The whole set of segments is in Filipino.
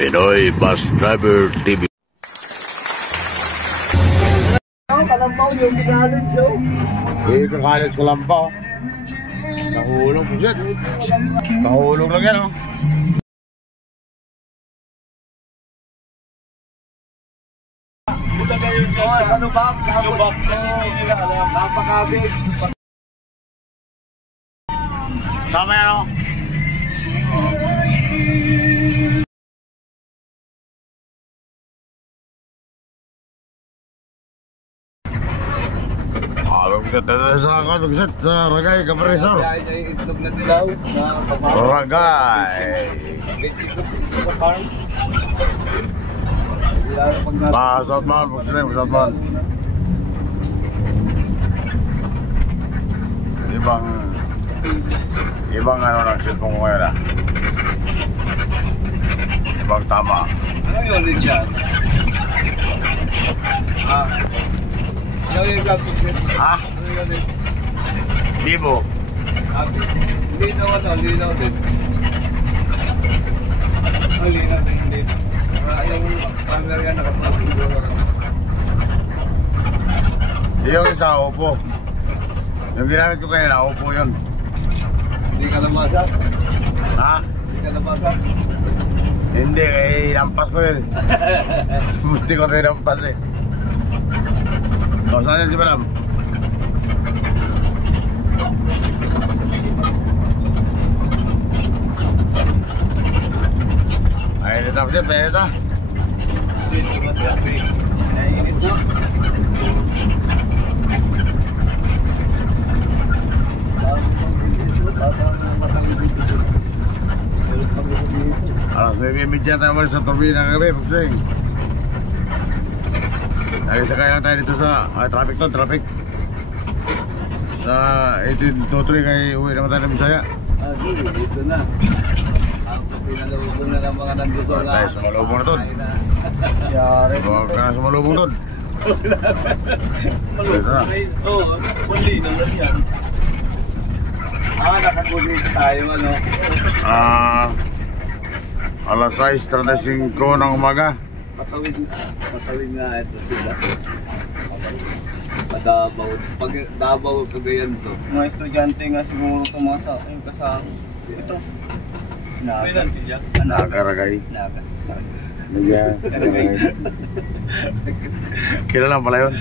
Pinoy Bus Driver TV. Kalampaw yung college, oh. College kalampaw. Nahulog po siya. Nahulog lang yan, oh. Ano ba? Lubak kasi nila. Napakabig. Tama yan, oh. Lugset sa Ragay, Camaresa. Ragay. Southman, Southman. Ibang ano ng cellphone ko ngayon, ah. Ibang tama. Ano yun din siya? Ano yung laptop set? Ha? Ano yun din? Vivo. Linaw din. Linaw din. Yung camera yan nakapagod. Yung isa, Oppo. Yung ginamit ko kanina, Oppo yun. Hindi ka nabasa? Ha? Hindi ka nabasa? Hindi, lampas ko yun. Buti ko tayo lampas eh. O, saan yan si Madam? Ay, nita po siya, nita. Nainit na. Alas 9:30 naman sa turbina kagabi, pagsing. Nagisakay lang tayo dito sa traffic. Sa 1823 kay uwi naman tayo ng Bisaya. Dito na. Ang kasi nalubong na lang mga nandito na. Tayo sa malubong na doon. Yari. Huwag ka na sa malubong doon. Dito na. Oo, mali na lang yan. Nakakulit tayo, ano? Alas 6:35 ng umaga. Matawid nga ito sila. Padabaw. Pag dabaw kagayan to. Mga estudyante nga siguro tumasa yung kasama. Ito. Naga. Nagaragay. Naga. Kilala lang pala yun.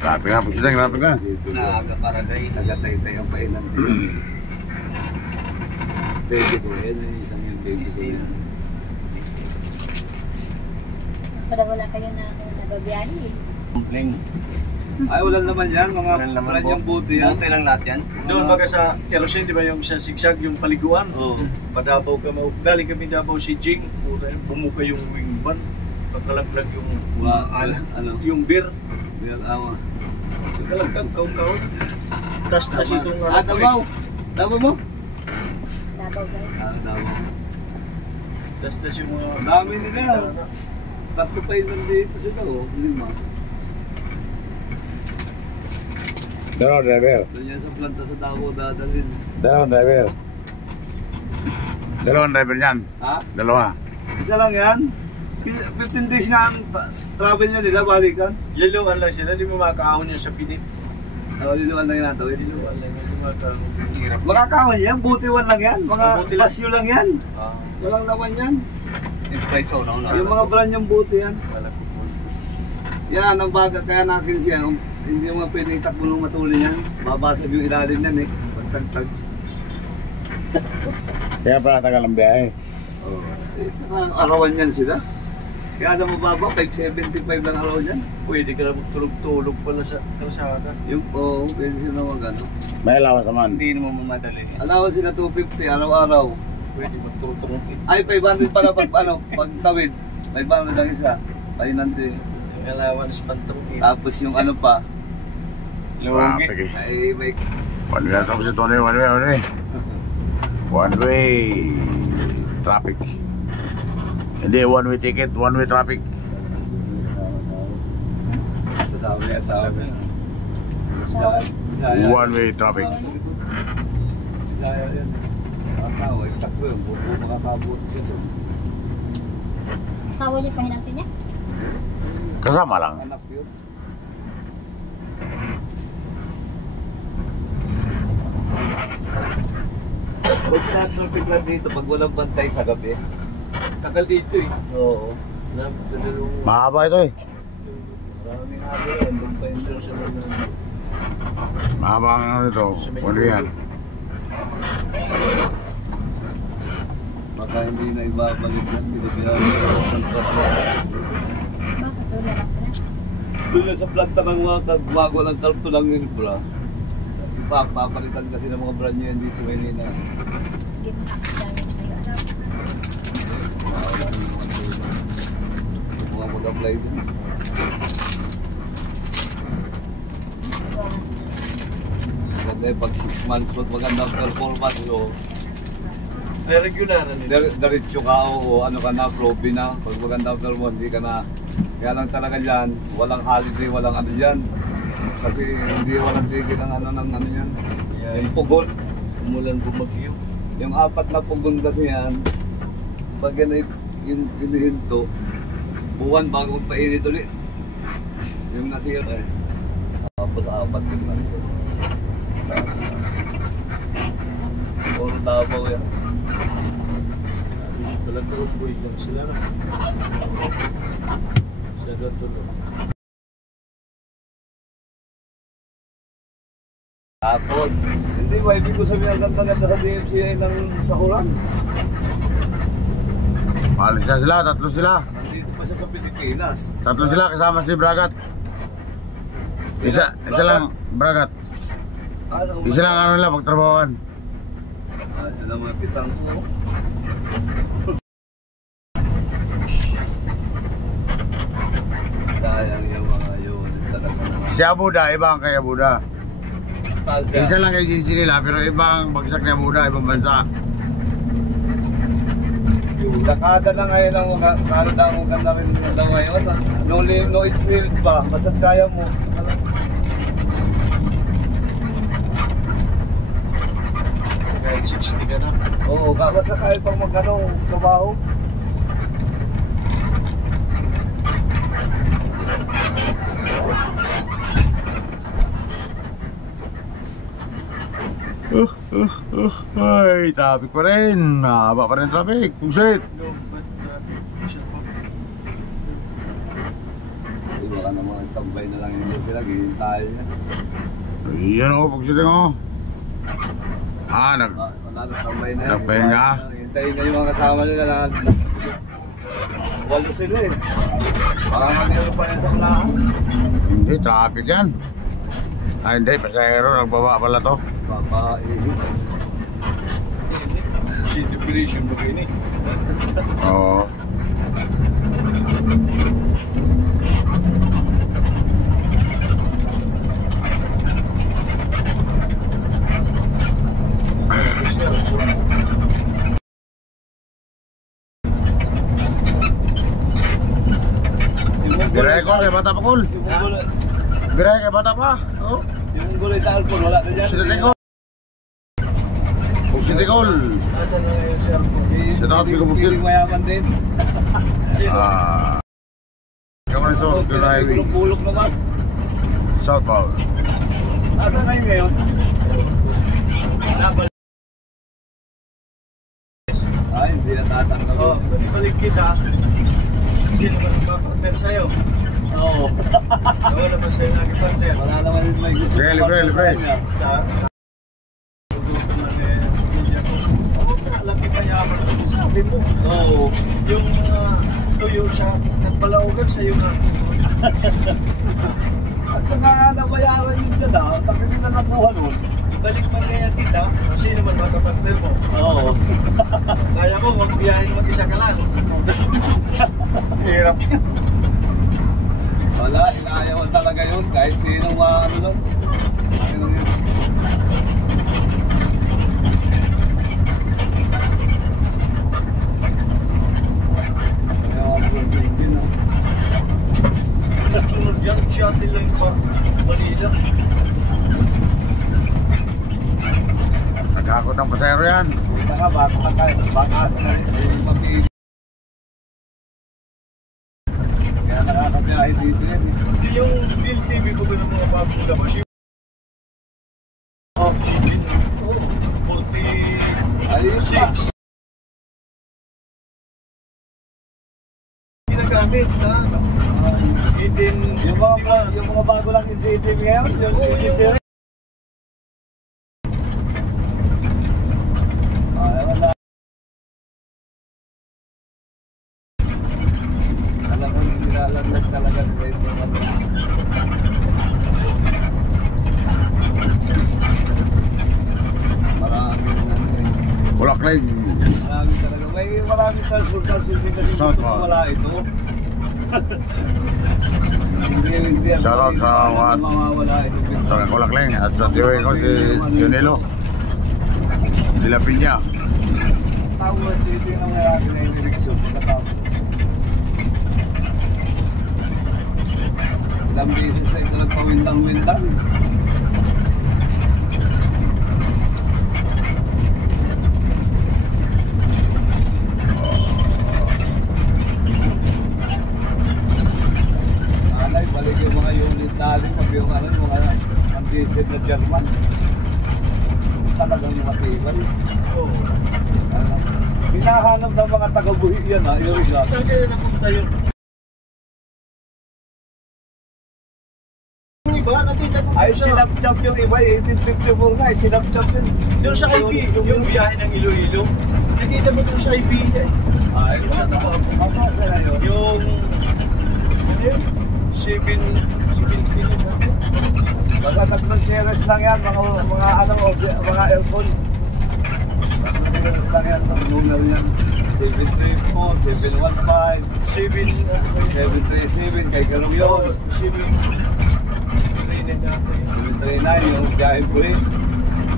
Grabe nga, pagsidang, grabe nga. Naga Karagay. Nagatay-tay ang painan din. Baby ko, yan yung isang yung baby ko yan. Para wala kayo na nababiyali eh. Kumpling. Ay, wala naman yan. Mga yung buti yan. Buti lang lahat yan. Doon baga sa kerosene, di ba yung sa sigsag, yung paliguan? Oo. Padabaw kami, galing kami Davao si Jing, bumuka yung wing van, pagkalaglag yung yung beer. Beer, awa. Pagkalaglag, kaon-kaon. Tas itong Davao? Davao mo? Davao guys. Davao. Tas yung mga... Dami nila. Tatlo pa yun nandito sila, oh. 5. Dalawang driver. Doon yan sa planta sa Davao dadalhin. Dalawang driver. Dalawang driver yan. Ha? Dalawa. Isa lang yan. 15 days nga ang travel niya nila, balikan. Liluan lang sila, di mo makakahon yun sa pinit. Liluan lang yung natawid. Liluan lang yun, di mo makakahon. Mga kahon yan, butiwan lang yan. Mga pasyo lang yan. Walang laman yan. Yung mga brand yung buti yan. Yan ang baga, kaya natin siya. Hindi mo pwedeng takbo ng matulin yan. Babasag yung ilalim yan eh. Pagtagtag. Kaya pala tagal ang biyahe. Tsaka arawan yan sila. Kaya na mababa, 575 lang araw yan. Pwede ka na magtulog-tulog pala sa kalsada. Yung pwede sila mag-ano. May alawas naman. Hindi naman mamadali. Alawan sila 250 araw-araw. Pwede magtutulog. Ay, 500 pala pag tawid. 500 lang isa. 500. Yung allowance pantawid. Tapos yung ano pa. Lugi. Ay, may... One way tapos ito na one way. One way traffic. Hindi, one way ticket, one way traffic. Sasabi niya. One way traffic. Bisaya yan. tao, exact ko yun. Kung makakabuti siya doon. Asawa niya pa hinantin niya? Kasama lang. Anak yun. Pag na-traffic lang dito, pag walang bantay sa gabi. Tagal dito eh. Oo. Mahaba ito eh. Maraming habo yan. Doon pa yung doon siya na. Mahaba ang ano ito. Ano yan? Baka hindi na ibabalik yan. Binibigyan ng traffic. Bakit doon na lang sila? Doon lang sa planta ng mga kagwago ng karto lang yun, bro. Papalitan kasi ng mga brand nyo yan dito sa Maynila. Hindi mo nakakasama na kayo asawa. Wala rin mga mag-apply din. Maganda yung pag 6 months mo, magandang performance mo. May regularan nila. Diretso ka o ano ka na, probe na. Pag magandang performance, hindi ka na. Kaya lang talaga dyan, walang holiday, walang ano dyan. Kasi hindi walang tigil ng ano ng ano yan. Yung pugon. Umulan bumagyo. Yung 4 na pugon kasi yan, pag yan ay inihinto, buwan bago magpainit ulit. Yung nasira eh. Tapos 4 din lang ito. Puro Davao yan. Talagang boy lang sila na. Siya doon tulog. Tapos, hindi ba ibig ko sabihin ang ganda-ganda sa DMCA ng Sakuran? Alis na sila, 3 sila. Nandito pa siya sa Pilipinas. 3 sila kasama si Bragat. Isa lang Bragat. Isa lang ano nila pagtrabawan. Yan ang mga kitang ko. Dahil yung mga yun, talaga na. Si Abuda, iba ang kay Abuda. Saan siya? Isa lang agency nila pero ibang bagsak ni Abuda, ibang bansa. Nakada na ngayon ang Canada ang maganda rin na ngayon. No age limit pa, basta't kaya mo. Kahit 60 ka na. Oo, basta kaya pang magano trabaho. Ay, traffic pa rin. Mahaba pa rin traffic. Pusit. Baka naman tambay na lang hindi sila, gihintahin niya. Yan o, pagsiting o. Wala na tambay na yan. Nagpahinga. Hintayin niya yung mga kasama nila na 8 sila eh. Baka mangyari pa yan sa unahan. Hindi, traffic yan. Ay, hindi, pasahero. Nagbaba pala to. Papaihit. City operation ba kayo ni? Oo. Biray ko kay bata pa kul. Biray kay bata pa. Oh. Yung gulay sa alcohol, wala na dyan. Sino tikol? Sino tikol? Asan na ngayon siya? Siya takot ko buksil. Piling mayaman din. Kamu na sa highway. Pulok naman. Southbound. Nasaan kayo ngayon? Ay, hindi natatanggap. Oo, balik kita. Hindi naman makapater sa'yo. Oo. Wala naman sa'yo nagpapater. Wala naman yung may gusto. Libre. Sa laki mayaman ang sabi mo. Oo. Yung tuyo sa Katbalaugan sa'yo na. At saka nabayaran yun dyan ah. Bakit hindi na nakuha nun? Ibalik man kaya kita, kasi naman makapater mo. Oo. Kaya ko, magbiyahin mag-isa ka lang. Hirap. Wala, inaayawan talaga yun. Kahit sino ano lang. Ano yun? Ayaw ang din ah. Sunod yan, shuttle lang pa. Manila. Nagkakot ng pasahero yan. Kita nga, baka sa pag-iisip. Kaya nakakabiyahe dito yan. Yung Bill TV ko ba ng mga bagong labas? Yung oxygen, 46. Ginagamit na. Yung mga bago lang yung DTV ngayon, yung DTV. Wala. Alam mo, nilalag talaga nila yung mga maraming Bulaklay. Marami talaga. Maraming transportasyon din kasi gusto wala ito. Hindi. Shoutout sa mga Bulaklay at sa tiway ko si Junilo de la Piña. Tawad dito yung nangyayari na yung direksyon. Ilang beses ay ito nagpawindang-windang. Balik yung mga unit natin, yung mga anti-save na German. Talagang matibay. Oo. Hinahanap ng mga taga-buhi yan ha, yung isa. Saan kaya napunta yun? Yung iba, nakita ko Ay, sinap-chop yung iba, 1854 nga, sinap-chop yun. yung sa IP, yung biyahe ng Iloilo. Nakita mo doon sa IP eh. Ay, saan na ba? Mapasa na yun. Yung, ano yun? 7 Baka tatlong series lang yan, mga aircon. Tatlong series lang yan, ang numero yan. 734, 715, 737, kay Karong yun. 739, yung biyahe po rin.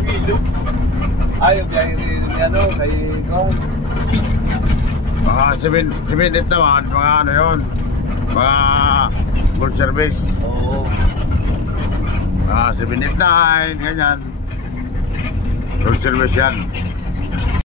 Iloilo. Ay, yung biyahe rin kay Kong. Mga 7-8 naman, mga ano yun, mga full service. Oo. Mga 7-8-9, ganyan. Full service yan.